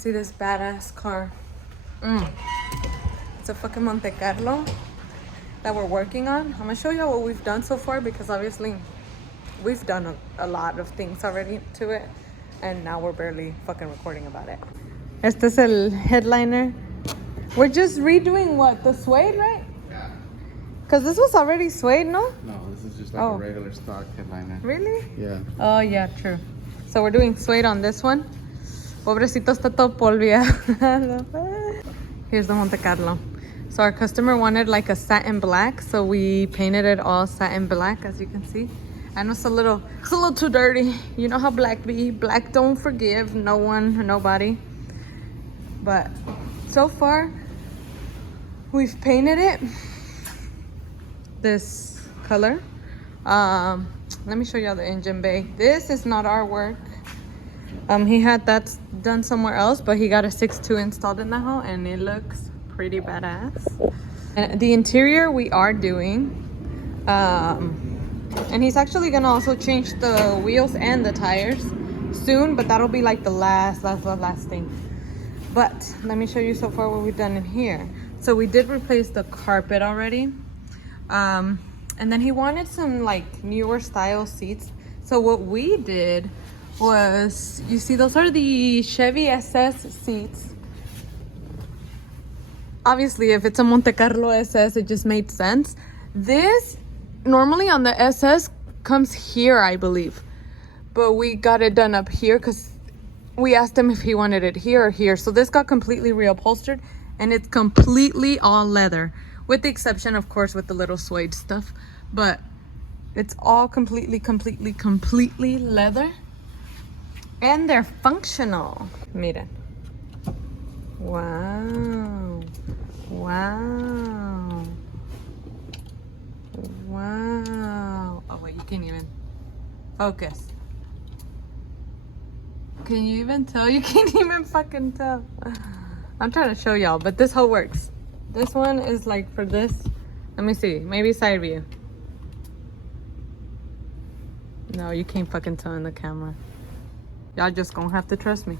see this badass car. It's a fucking Monte Carlo that we're working on. I'm gonna show you what we've done so far because obviously we've done a lot of things already to it and now we're barely fucking recording about it. Este es el headliner. We're just redoing what? The suede, right? Yeah. Because this was already suede, no? No, this is just like a regular stock headliner. Really? Yeah. Oh, yeah, true. So we're doing suede on this one. Pobrecito está todo polviado. Here's the Monte Carlo. So our customer wanted like a satin black, so we painted it all satin black, as you can see. I know it's a little too dirty. You know how black be. Black don't forgive no one, nobody. But so far, we've painted it this color. Let me show y'all the engine bay. This is not our work. He had that done somewhere else, but he got a 6.2 installed in the hole, and it looks pretty badass. And the interior we are doing, and he's actually gonna also change the wheels and the tires soon, but that'll be like the last thing. But let me show you so far what we've done in here. So we did replace the carpet already, and then he wanted some like newer style seats. So what we did was, you see, those are the Chevy SS seats. Obviously, if it's a Monte Carlo SS, it just made sense. This normally on the SS comes here, I believe, but we got it done up here because we asked him if he wanted it here or here. So this got completely reupholstered, and it's completely all leather, with the exception, of course, with the little suede stuff, but it's all completely leather. And they're functional. Miren. Wow. Wow. Wow. Oh, wait, you can't even focus. Can you even tell? You can't even fucking tell. I'm trying to show y'all, but this whole works. This one is like for this. Let me see. Maybe side view. No, you can't fucking tell in the camera. Y'all just gonna have to trust me.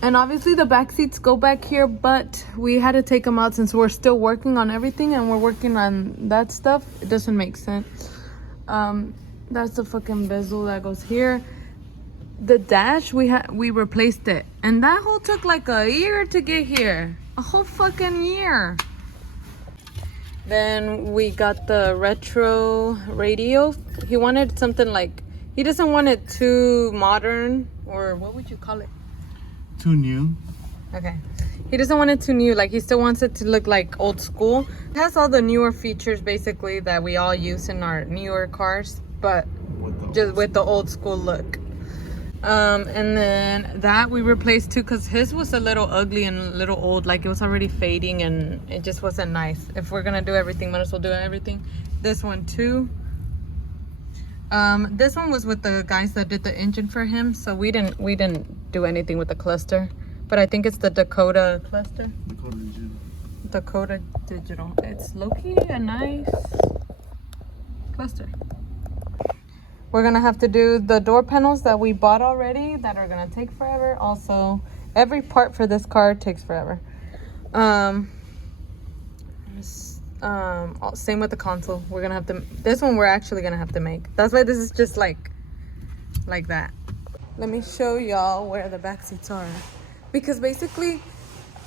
And obviously the back seats go back here, but we had to take them out since we're still working on everything and we're working on that stuff. It doesn't make sense. That's the fucking bezel that goes here. The dash, we replaced it, and that whole took like a year to get here. A whole fucking year. Then we got the retro radio. He wanted something like, he doesn't want it too modern, or what would you call it? Too new. Okay. He doesn't want it too new. Like, he still wants it to look like old school. It has all the newer features basically that we all use in our newer cars, but just with the old school look. And then that we replaced too, because his was a little ugly and a little old. Like, it was already fading and it just wasn't nice. If we're gonna do everything, might as well do everything. This one too. This one was with the guys that did the engine for him, so we didn't do anything with the cluster, but I think it's the Dakota cluster. Dakota Digital. It's low-key a nice cluster. We're gonna have to do the door panels that we bought already that are gonna take forever. Also, every part for this car takes forever. Same with the console. We're gonna have to, this one we're actually gonna have to make. That's why this is just like that. Let me show y'all where the back seats are, because basically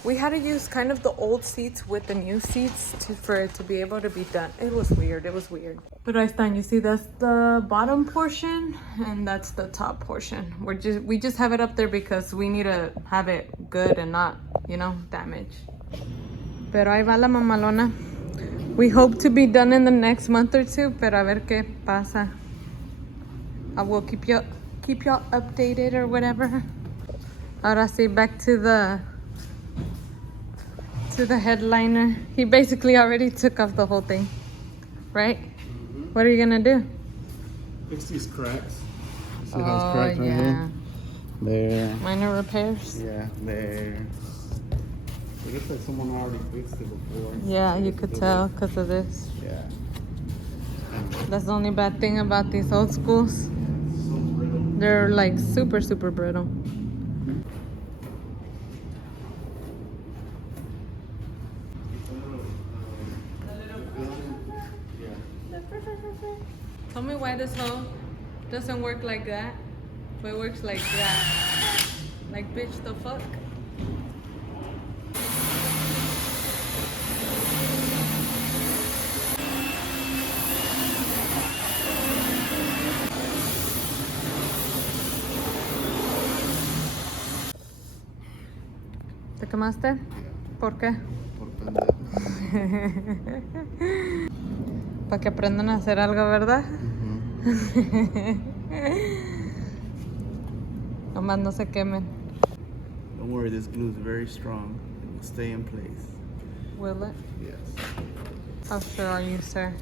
we had to use kind of the old seats with the new seats for it to be able to be done. It was weird. But I stand, you see, that's the bottom portion and that's the top portion. We just have it up there because we need to have it good and not, you know, damaged. Pero ahí va la mamalona. We hope to be done in the next month or two, pero a ver qué pasa. I will keep y'all updated or whatever. Ahora sí, back to the headliner. He basically already took off the whole thing, right? Mm-hmm. What are you gonna do? Fix these cracks. See how it's cracked right here? There. Minor repairs? Yeah, there. It looks like someone already fixed it before. Yeah, you could tell because of this. Yeah. That's the only bad thing about these old schools. So brittle. They're like super brittle. Tell me why this hoe doesn't work like that, but it works like that. Like, bitch, the fuck? ¿Te quemaste? ¿Por qué? Por pendejo. Para que aprendan a hacer algo, ¿verdad? Nomás no se quemen. Don't worry, this glue is very strong. It will stay in place. Will it? Yes. How sure are you, sir?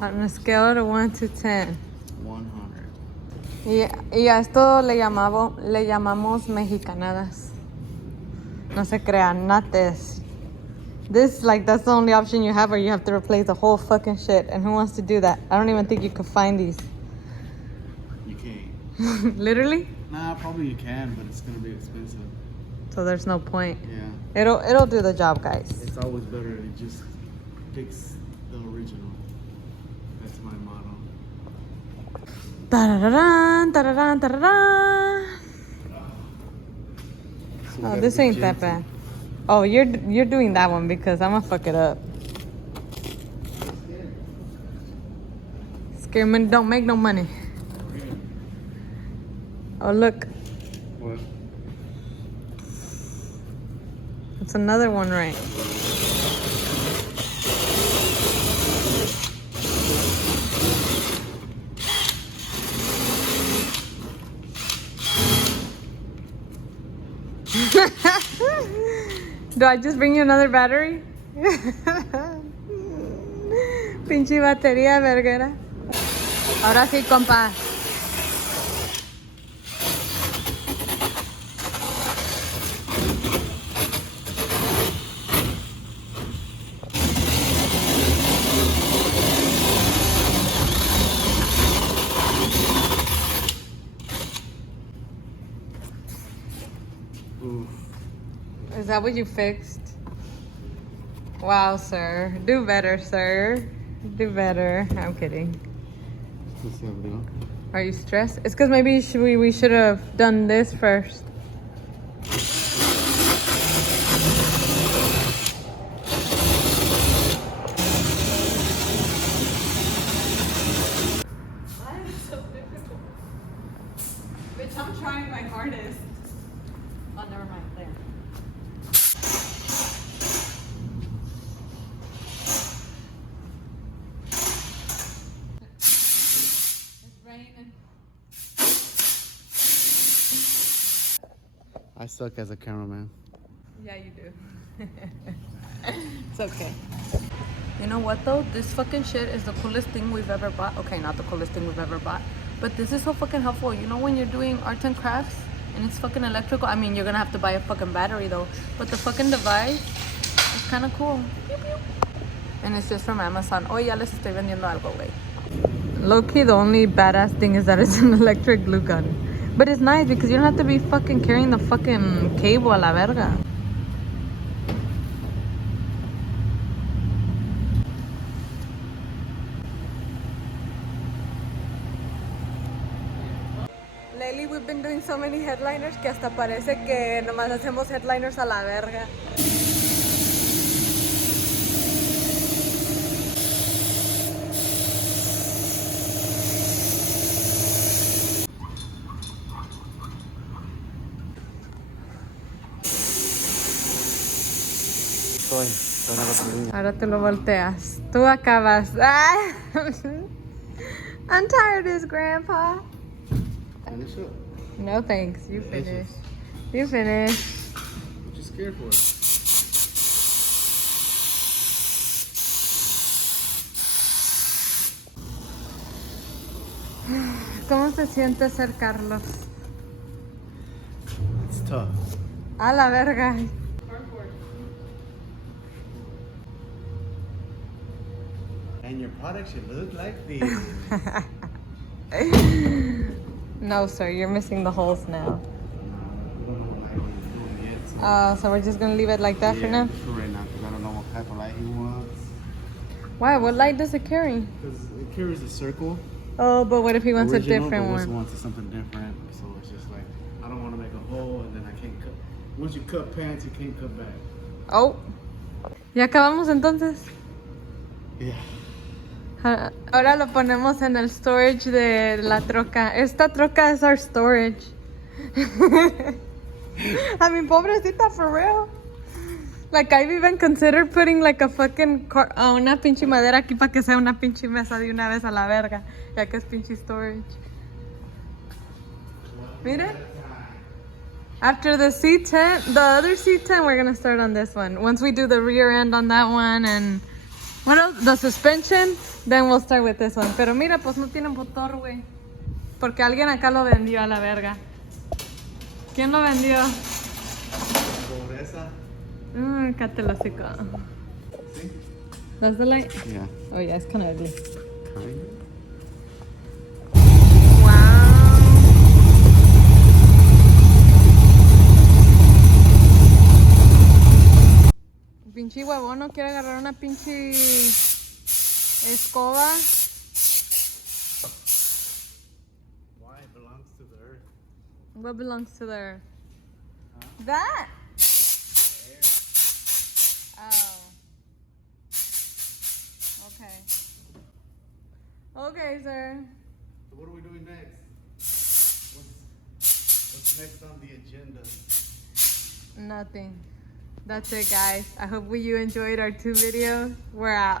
On a scale of 1 to 10. 100. Y a esto le llamamos mexicanadas. No se crean, not this. This, like, that's the only option you have, or you have to replace the whole fucking shit. And who wants to do that? I don't even think you could find these. You can't. Literally? Nah, probably you can, but it's gonna be expensive. So there's no point. Yeah. It'll do the job, guys. It's always better to just fix the original. That's my motto. Ta-da-da-dan, ta-da-dan, ta-da-dan. So we Oh, gotta this be ain't that gentle. bad. Oh, you're doing that one because I'm gonna fuck it up. Screaming don't make no money. Oh, look. What? It's another one, right? Do I just bring you another battery? Pinche batería verguera. Ahora sí, compa. Oof. Is that what you fixed? Wow, sir. Do better, sir. Do better. I'm kidding. Let's see how we do. Are you stressed? It's because maybe we should have done this first. Why is it so difficult? Bitch, I'm trying my hardest. Oh, never mind. There. It's raining. I suck as a cameraman. Yeah, you do. It's okay. You know what though? This fucking shit is the coolest thing we've ever bought. Okay, not the coolest thing we've ever bought, but this is so fucking helpful. You know when you're doing arts and crafts and it's fucking electrical? I mean, you're gonna have to buy a fucking battery though, but the fucking device is kind of cool. Pew, pew. And it's just from Amazon. Oh, ya les estoy vendiendo algo, güey. Low-key, the only badass thing is that it's an electric glue gun. But it's nice because you don't have to be fucking carrying the fucking cable a la verga. Lately we've been doing so many headliners que hasta parece que nomás hacemos headliners a la verga. Ahora te lo volteas. Tú acabas. Ah. I'm tired of this, Grandpa. Finish it. No thanks. You Finish finish. it. You finish. What you scared for? ¿Cómo se siente ser Carlos? It's tough. A la verga. And your product should look like this. No, sir. You're missing the holes now. We don't know what light he's doing yet. So So we're just gonna leave it like that for now? for right now, because I don't know what type of light he wants. Why? What light does it carry? Because it carries a circle. Oh, but what if he wants original, a different but one? wants something different. So it's just like, I don't want to make a hole and then I can't cut. Once you cut pants, you can't cut back. Oh. ¿Ya acabamos entonces? Yeah. Ahora lo ponemos en el storage de la troca. Esta troca es our storage. I mean, pobrecita, for real. Like, I've even considered putting like a fucking una pinche madera aquí para que sea una pinche mesa de una vez a la verga. Ya que es pinche storage. Mire. After the C10, the other C10, we're gonna start on this one. Once we do the rear end on that one and what else? The suspension, then we'll start with this one. Pero mira, pues no tiene motor, güey. Porque alguien acá lo vendió a la verga. ¿Quién lo vendió? Pobreza. Cállate el hocico. See? That's the light? Yeah. Oh yeah, it's kind of ugly. Kind. Pinche huevón no quiere agarrar una pinche escoba. Why it belongs to the earth? What belongs to the earth? Huh? That? The air. Oh. Okay. Okay, sir. So what are we doing next? What's next on the agenda? Nothing. That's it, guys. I hope you enjoyed our 2 videos. We're out.